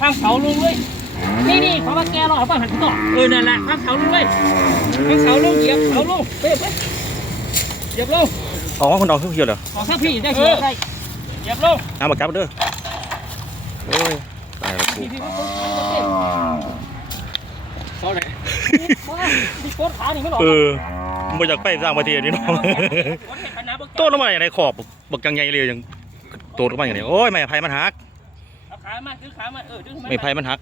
ฟังเสาลงเลยนี่นี่เขามาแกหรอกฟังหันต่อเออนั่นแหละฟังเสาลงเลยฟังเสาลงเหยียบเสาลงเป๊ะเป๊ะเหยียบลงออกมาคนออกเขียวเหรอขอสักพี่ได้เหยียบได้เหยียบลงน้ำบักจับเด้อโอ้ยตายแล้วกูพี่พี่พี่พี่เขาไหนพี่โคตรขานี่ไม่หรอกเออบ่อยากไปสร้างประเทศนี่เนาะโตลงมาอย่างไรขอบบักจังใหญ่เลยยังโตลงมาอย่างไรโอ้ยไม่ไผ่มันหักเอา ขามาดึงขามาเออดึงไม่ไผ่มันหัก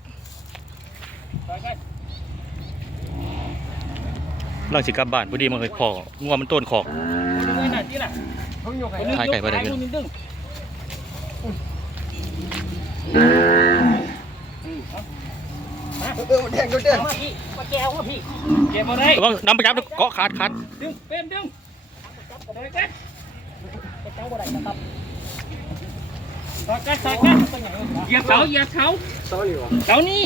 ไปไปลังสิกลับบ้านพอดีมันเคยพองัวมันต้นขอกดึงไว้หน่อยที่น่ะถ่ายไก่ไปได้เดี๋ยวดึงดึงเออแดงก็แดงมาพี่มาแก้วมาพี่เก็บมาได้ระวังน้ำบักจับเด้อเกาะขาดขาดดึงเป็นดึงจับกันเลยกันเจ้าบ่ได้นะครับ อกันต่อกันเหยียบเสาเหยียบเสาเศร้าอยู่วะเสานี่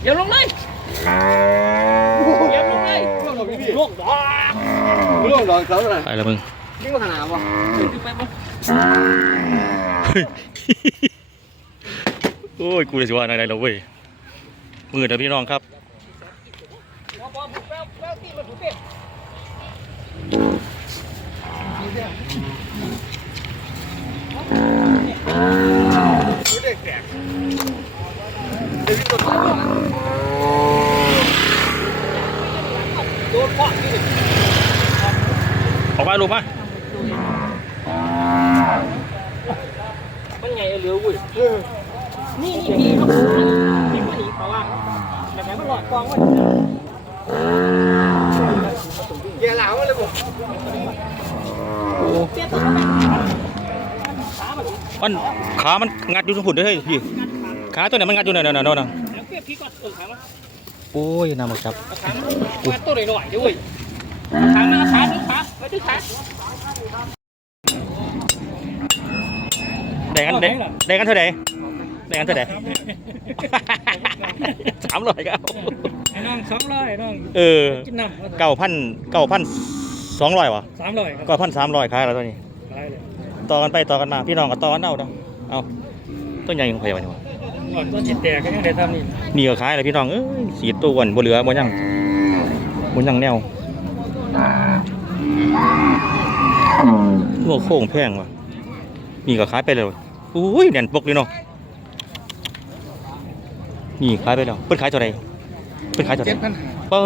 เหยียบลงเลยเหยียบลงเลยร่วงหรอลลูกดอกร่วงหรอเศร้าอะไรไปล้วมึงยิ่งมาขนาดวะโอ้ยกูจะสิว่าอะไรแล้วเว้ยมือเด้อพี่น้องครับ บ่บ่แป๊วแป๊วที่มันถูกเป๊ะดูเด็กแตกเดี๋ยวพี่ตัวตายแล้วโดนพ่อที่นี่ออกมาลูกมา มันไงเหลือวุ้ย เออ นี่นี่พี่เขาพี่มาหนีเขาว่าแบบไหนมันหลอดกองไว้ แกหลาวมาเลยบอก เตี้ยตัวมันขา มันมันขามันงัดอยู่ทุกฝุ่นเด้อเฮ้ยพี่ขาตัวไหนมันงัดอยู่นั่นนั่นนั่นนั่นแล้วเตี้ยพี่ก็เออขามาโอ้ยน้ำบักจับขามาขาตัวหน่อยๆด้วยขามาขาดึงขาไปดึงขาได้กันได้ได้กันเท่าไหร่ได้กันเท่าไหร่สามร้อยครับไอ้น้องสองร้อยน้องเออกินน้ำเก้าพันเก้าพันสองร้อยวะสามร้อยครับเก้าพันสามร้อยขายแล้วตัวนี้ได้เลย ต่อกันไปต่อกันมาพี่น้องก็ต่อกันเอาเนาะเอาต้นใหญ่ของใครวะนี่วะก่อนต้นจิตแตกก็ยังได้ทำนี่นี่ก็ขายเลยพี่น้องเอ้ยสีตัวอ้วนบ่เหลือบ่ยังบ่ยังแนวหัวโค้งแพงว่ะนี่ก็ขายไปแล้วอุ้ยแน่นปกเลยเนาะนี่ขายไปแล้วเพิ่นขายเท่าไหร่เพิ่นขายเท่าไหร่เจ็ดพันห้าเปิ้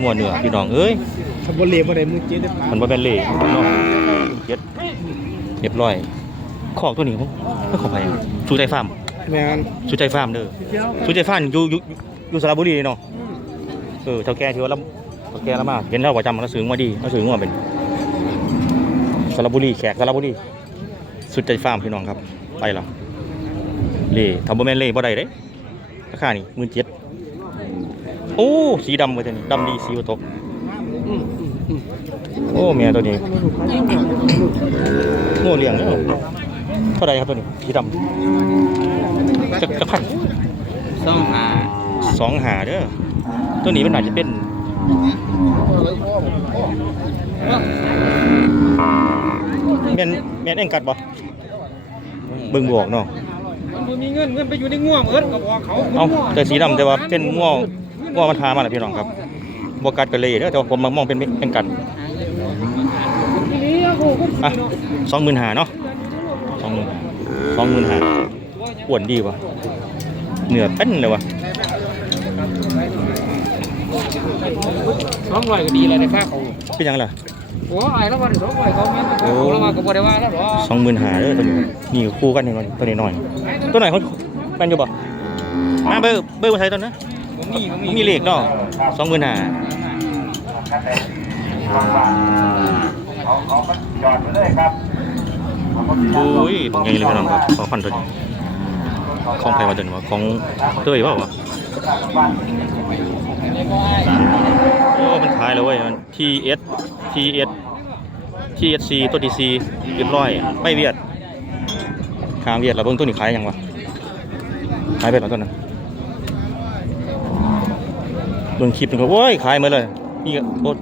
หัวเหนือพี่น้องเอ้ยขบวนเลี้ยมาได้มือเจ็ดได้ปะมันบ่แม่นเล่เนาะเจ็ด เรียบร้อยขอกตัวนี้ผมไม่ขอไปชูใจฟาร์มแมนชูใจฟาร์มเด้อชูใจฟาร์มอยู่อยู่อยู่สระบุรีเนาะเออเท่าแก่ที่ว่าลำเท่าแก่ละมาเห็นแล้วประจำแล้วซื้อมาดีแล้วซื้อมาเป็นสระบุรีแขกสระบุรีสุดใจฟาร์มพี่น้องครับ ไปแล้วเล่ทำบ่แม่นเล่บ่ได้เด้ราคานี่17,000โอ้สีดำเว้ยตัวนี้ดำดีสีบ่ตกโอ้เมียตัวนี้โง่เลี้ยงเด้อเท่าไรครับตัวนี้สีดำจะจะพันต้องหาสองหาเด้อตัวนี้มันอาจจะเป็นแม่นแม่นเอ็งกัดบ่เบิ่งบวกเนาะมันมีเงินเงินไปอยู่ในง่วงเอิ้นก็บอกเขาเอ้าแต่สีดำแต่ว่าเป็นง่วงง่วงมันทามาแล้วพี่น้องครับบ่กัดกันเลยเด้อแต่ว่าผมมองเป็นเอ็งกัดทีนี้โอ้โหอะสองหมื่นหาเนาะสองหมื่นสองหมื่นหาอ้วนดีวะเหนือเป็นเลยวะสองร้อยก็ดีเลยในค่าเขาเป็นยังไงล่ะโอ้ยแล้ววันสองร้อยเขาแม่นค่าเขาแล้วมาก็บ่ได้ว่าแล้วหรอสองหมื่นหาเด้อตัวนี้นี่คู่กันเห็นไหมตัวนี้หน่อย ตัวไหนเขาเป็นอยู่บ่มาเบอร์เบอร์มาใช้ตัวนั้นผมมีผมมีมีเลขเนาะสองหมื่นหาโอ้ยเป็นไงเลยพี่น้องครับขอพันตัวนี้ของใครมาเดินวะของเต้ยเปล่าวะโอ้มันขายแล้วเว้ยมัน TS TS TSC ตัว DC เรียบร้อย ไม่เวียดขามเวียดเราเบิ่งตัวนี้ขายยังวะขายไปแล้วตัวนั้นโดนคลิปนึงก็โว้ยขายมาเลยนี่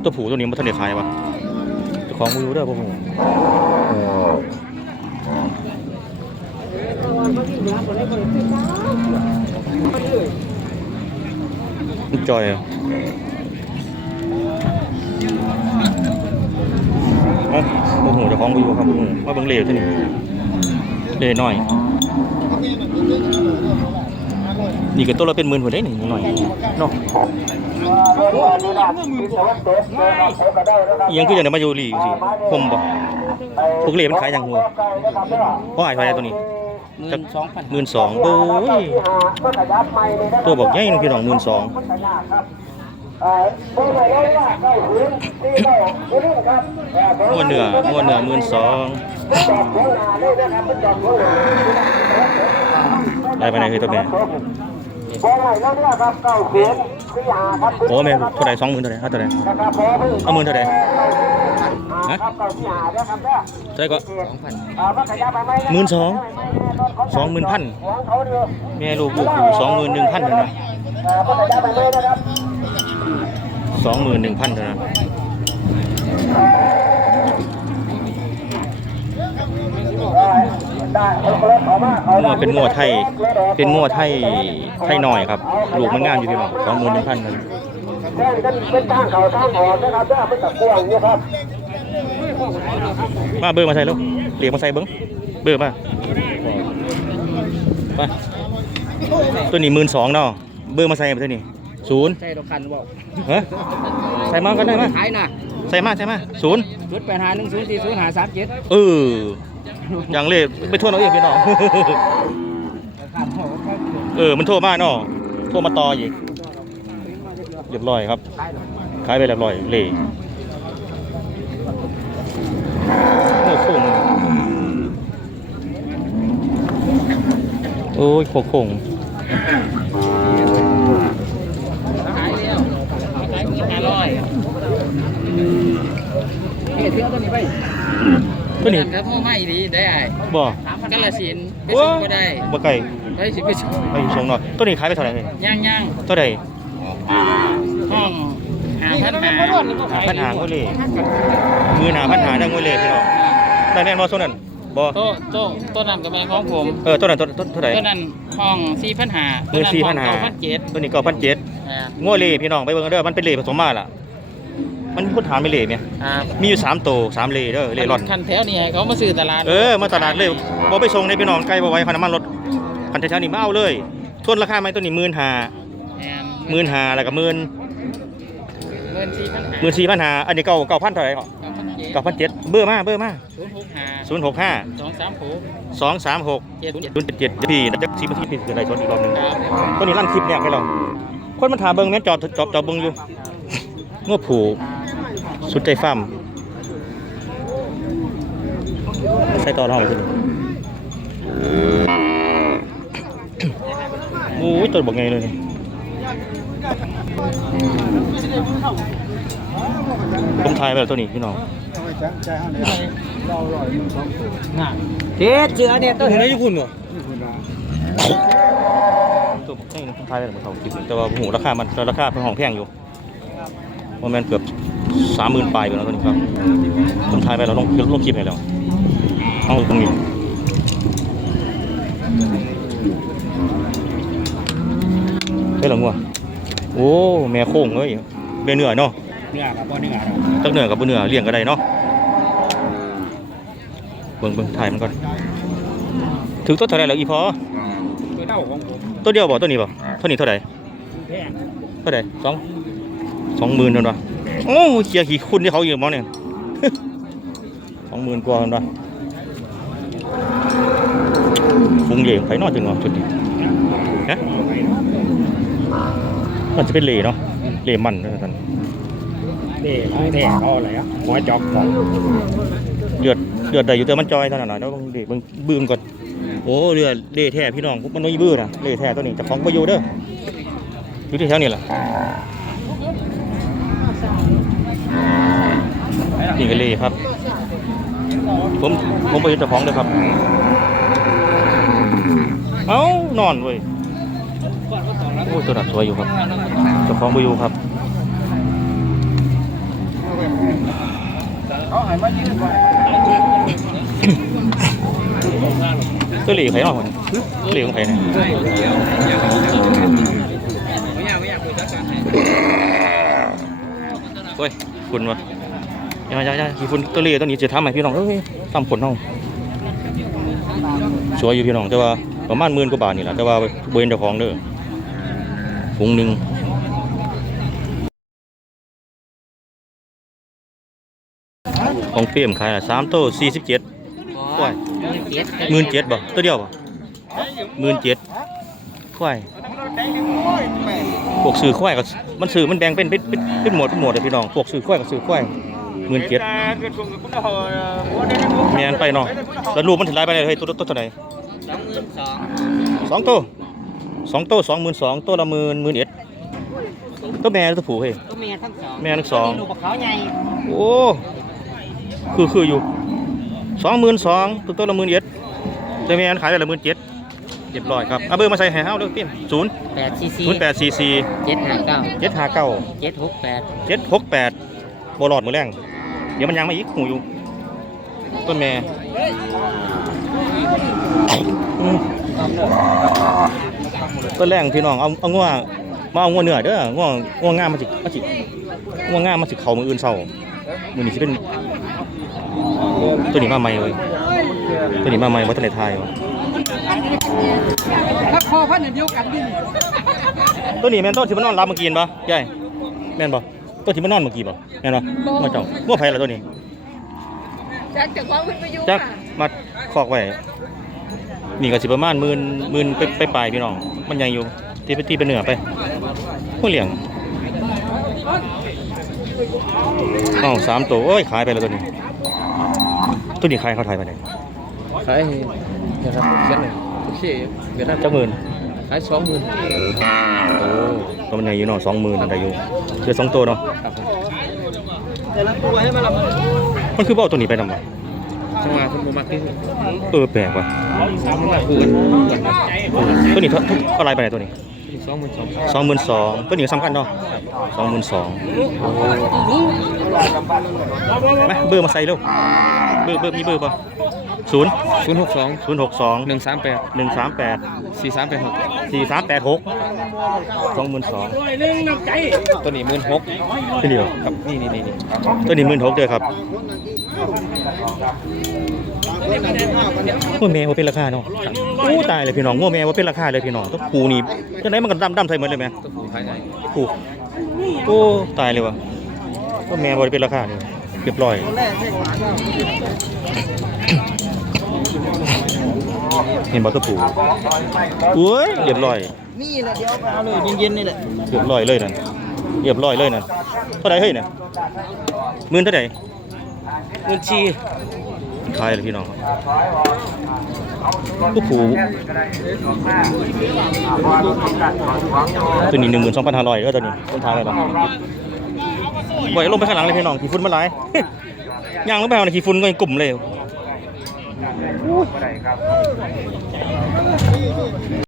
ตัวผูตัวนี้มันทันได้ขายวะ ของมือรู้เด้อพวกมมันจอยอะเอ้าโอ้โหจะของไปอยู่ครับโอ้โหมาบิ่งเลวที่นี่เลวหน้อย นี่ก็ตัวเราเป็นหมื่นหัวได้หนึ่งหน่อยเนาะ ยังคืออย่างไรมาอยู่ลีสิผมบอกพวกเลมันขายอย่างหัวเพราะหายไปแล้วตัวนี้หมื่นสองพันหมื่นสองโอ้ยตัวบอกใหญ่นึงพี่น้องหมื่นสองงวดเหนืองัวเหนือหมื่นสองได้ไปไหนคือตัวแม่ โอ้แม่เท่าไหร่สองหมื่นเท่าไหร่เอาเท่าไหร่เอาหมื่นเท่าไหร่ฮะเท่าไหร่ก็สองพันหมื่นสองสองหมื่นพันแม่ลูกลูกอยู่สองหมื่นหนึ่งพันเท่านั้นสองหมื่นหนึ่งพันเท่านั้น งัวเป็นงัวไทย เป็นงัวไทย ไทยหน่อยครับ ลูกมันงามอยู่พี่น้องสองหมื่นหนึ่งพันนั้นเป็นทางเขาทางหอนะครับถ้ามันตะกวงเนี่ยครับ มาเบอร์มาใส่ลูกเรียกมาใส่เบิ้งเบอร์มาไปตัวนี้หมื่นสองเนาะ เบอร์มาใส่มาตัวนี้ศูนย์ใช่ตัวคันบอกฮะใส่มากันได้ไหมขายนะใส่มาใส่มาศูนย์ชุดแปดหาหนึ่งศูนย์สี่ศูนย์หาสามเจ็ดเออ อย่างเล่ไปทั่วเราเองพี่น้อง เออ มันโทรมาเนาะโทรมาต่ออีกเรียบร้อยครับขายไปเรียบร้อยเล่โอ้โหงโอ้ยโคโคงขายแล้วขายหมื่นห้าร้อยเฮ้ยเที่ยวตัวนี้ไป ตัวนี้ครับพ่อไม่ดีได้ไอ้บ่กาลสินธุ์ไปส่งก็ได้บ่ไก่ไปสิไปส่งไปส่งหน่อยตัวนี้ขายไปเท่าไหร่เลยย่างย่างเท่าไหร่ห้องหาพันหาหาพันหางก็เลยมือหาพันหาได้งวยเลยพี่น้องได้แน่นบ่โซนนั้นบ่โต๊ะโต๊ะโต๊ะนั้นก็แม่นของผม เออตัวนั้นตัวตัวเท่าไหร่ตัวนั้นห้องสี่พันหาเออสี่พันหาพันเจ็ดตัวนี้ก็พันเจ็ดงวยเลยพี่น้องไปเบิ่งเด้อมันเป็นเลผสมมาล่ะ มันมีคนถามไปเลยเนี่ย ครับมีอยู่สามตัวสามเลเด้อเลร่อน คันแถวนี่ให้เขามาซื้อตลาดเออมาตลาดเลยบ่ไปส่งในพี่น้องไกลบ่ไหว้คันน้ำมันรถคันเช้าๆนี่มาเอาเลยทวนราคาไหมตัวนี้หมื่นห้าหมื่นห้าแล้วก็หมื่นเงินสี่พันหาหมื่นสี่พันห้าอันนี้เก้าเก้าพันเท่าไหร่ก็เก้าพันเจ็ดเก้าพันเจ็ดเบอร์มาเบอร์มาศูนย์หกห้าศูนย์หกห้าสองสามหกสองสามหกเจ็ดเจ็ดศูนย์เจ็ดเจ็ดพี่แล้วจะซีมาที่พี่คืออะไรสดอีกรอบหนึงครับตัวนี้ลั่นคลิปเนี่ยให้เราคนมันถามเบิ้งแม่นจอดจอดจอดเบิ้งอยู่งวผู สุดใจฟ้าร์มใส่ต่อเราเลยโอ้ยตัวบอกไงเลยนี่ผมทายไปแล้วตัวนี้พี่น้องเจ็ดเสือเนี่ยตัวเห็เห็นนได้ญี่ปุ่นเหรอตัวบอกไงผมทายไปแล้วมันเขาคลิปแต่ว่าหูราคามันราคาเป็นของแพงอยู่ว่าแมันเกือบ สามหมื่นปลายไปแล้วตัวนี้ครับผมทายไปแล้วลงลงคลิปให้แล้วเอาตรงนี้ได้หรองัวโอ้แม่โค้งเลยเบเนื้อเนาะเนื้อครับบ่เนื้อครับตักเนื้อกับบ่เนื้อเลี้ยงก็ได้เนาะเบิ่งเบิ่งถ่ายมันก่อนถึงตัวเท่าไหรแล้วอีพอตัวเต้าของผมตัวเดียวบ่ตัวนี้บ่ตัวนี้เท่าไหร่แพงเท่าไหร่สองสองหมื่นเท่านั้นวะ โอ้เคียขี่คุณที่เขาอยู่หมอเนี่ยสองหมื่นกว่าเท่านั้นวะฟุ้งเหย่ไปนอนจังเนาะชุดนี้ฮะมันจะเป็นเหล่เนาะเหล่มันเท่านั้นเด็กเด็กเขาอะไรอะหัวจอกของเลือดเลือดใดอยู่แต่มันจอยเท่านั้นน่ะแล้วบางเด็กบางบื้มก่อนโอ้เลือดเล่แท้พี่น้องมันไม่บื้อนะเล่แท้ตัวนี้เจะของประโยชน์เด้ออยู่ที่แถวนี้แหละ นี่ก็เล่ครับ ผมผมไปเห็นเจ้าของเด้อครับ เอ้านอนเว้ยโอ้ตัวหนักสวยอยู่ครับเจ้าของไประโยชน์ครับตัวหล่ไผเนาะคนเรีของใครเนี่ยไม่เนี่ยโอ้ยคุณวะ ยังไงยังไงกี่ฝุ่นตัวเลี้ยตัวนี้จะทำไหมพี่น้องเอ้ยทำผลน้องสวยอยู่พี่น้องแต่ว่าประมาณหมื่นกว่าบาทนี่แหละแต่ว่าเบนเจ้าของเด้อถุงหนึ่งของเปี่ยมขายละสามโต้สี่สิบเจ็ดควายหมื่นเจ็ดบ่ตัวเดียวบ่หมื่นเจ็ดควายพวกซื้อควายกับมันซื้อมันแบ่งเป็นเป็นเป็นเป็นหมวดเป็นหมวดเลยพี่น้องพวกซื้อควายกับซื้อควาย หมื่นเจ็ดแมนไปเนาะแล้วลูกมันถึงไรไปเลยเฮ้ยตัวตัวตัวไหนสองหมื่นสองสองตัวสองตัวสองหมื่นสองตัวละหมื่นหมื่นเอ็ดตัวแม่หรือตัวผู้เฮ้ยก็เมียทั้งสองแม่ทั้งสองลูกบักเขาใหญ่โอ้คือคืออยู่สองหมื่นสองตัวตัวละหมื่นเอ็ดตัวแม่ขายไปละหมื่นเจ็ดเรียบร้อยครับเอาเบอร์มาใส่ให้เฮาเด้อพี่ศูนย์แปดซีซีศูนย์แปดสี่สี่เจ็ดห้าเก้าเจ็ดห้าเก้าเจ็ดหกแปดเจ็ดหกแปดบอลอดมือแรง เดี๋ยวมันยังไม่อีกหูอยู่ ต้นแม่อืมต้นแรงพี่น้องเอาเอาง่วมาเอาง่วเนื้อเด้อง่วง่วงามมาสิมาสิง่วงามมาสิเข่ามืออื่นเศร้ามือนี้สิเป็นตัวนี้มาใหม่เลยตัวนี้มาใหม่วัฒนไทยวะถ้าคอพันเดียวกันดิตัวนี้แม่นต้นที่มันนอนรับเมื่อกี้เห็นปะใหญ่แม่นปะ ต้นที่มันนอนเมื่อกี้ปะแม่นปะมาเจ้าง่วไผ่ละตัวนี้จากจากความขึ้นไปยุ่งจักค่ะมาคอกไว้นี่ก็สิประมาณหมื่นหมื่นไปไปปลายพี่น้อง มันยังอยู่ตีไปตีไปเหนือไปผู้เลี้ยงอ้าวสามตัวโอ้ยขายไปแล้วตัวนี้ ตัวนี้ขายเขาขายไปไหนขายเดี๋ยวครับเขียนเลยโอเคเดี๋ยวนะจักหมื่น ขายสองหมื่นโอ้ตัวมันใหญ่อยู่เนาะสองหมื่นอะไรอยู่เดือสองตัวเนาะครับผมมันคือเบ้าตัวนี้ไปทำไมจังหวะคุณบ่มักที่สุดเออแปลกว่ะสามหมื่นคูณตัวนี้เท่าเท่าเท่าไรไปไหนตัวนี้สองหมื่นสองสองหมื่นสองตัวนี้ก็สำคัญเนาะสองหมื่นสองมาเบอร์มาใส่เร็วเบอร์เบอร์มีเบอร์ป่ะ ศูนย์ศูนย์หกสองศูนย์หกสองหนึ่งสามแปดหนึ่งสามแปดสี่สามแปดหกสี่สามแปดหกสองหมื่นสองตัวนี้หมื่นหกตัวเดียวครับนี่นี่นี่นี่ตัวนี้หมื่นหกเด้อครับงัวแม่ว่าเป็นราคาเนาะอู้ตายเลยพี่น้องงัวแม่ว่าเป็นราคาเลยพี่น้องต้องปูนี่จังไหนมันก็ดำดำใส่หมดเลยไหมตัวผู้ภายในปูโอ้ตายเลยว่ะงัวแม่ว่าเป็นราคาเลยเรียบร้อย เห็นบ่ตัวปูโอ้ยเรียบร้อยนี่แหละเดี๋ยวไปเอาเลยเย็นๆนี่แหละเรียบร้อยเลยนั่นเรียบร้อยเลยนั่นเท่าไหรเฮ้ยเนี่ยหมื่นเท่าไหร่เงินชีขายเลยพี่น้องผู้ผูตัวนี้หนึ่งหมื่นสองพันห้าร้อยก็ตัวนี้ต้นทางเลยหรอบ่อยลงไปข้างหลังเลยพี่น้องขี่ฝุ่นมาหลายย่างลงไปเอาในขี่ฝุ่นก็ยังกลุ่มเล ย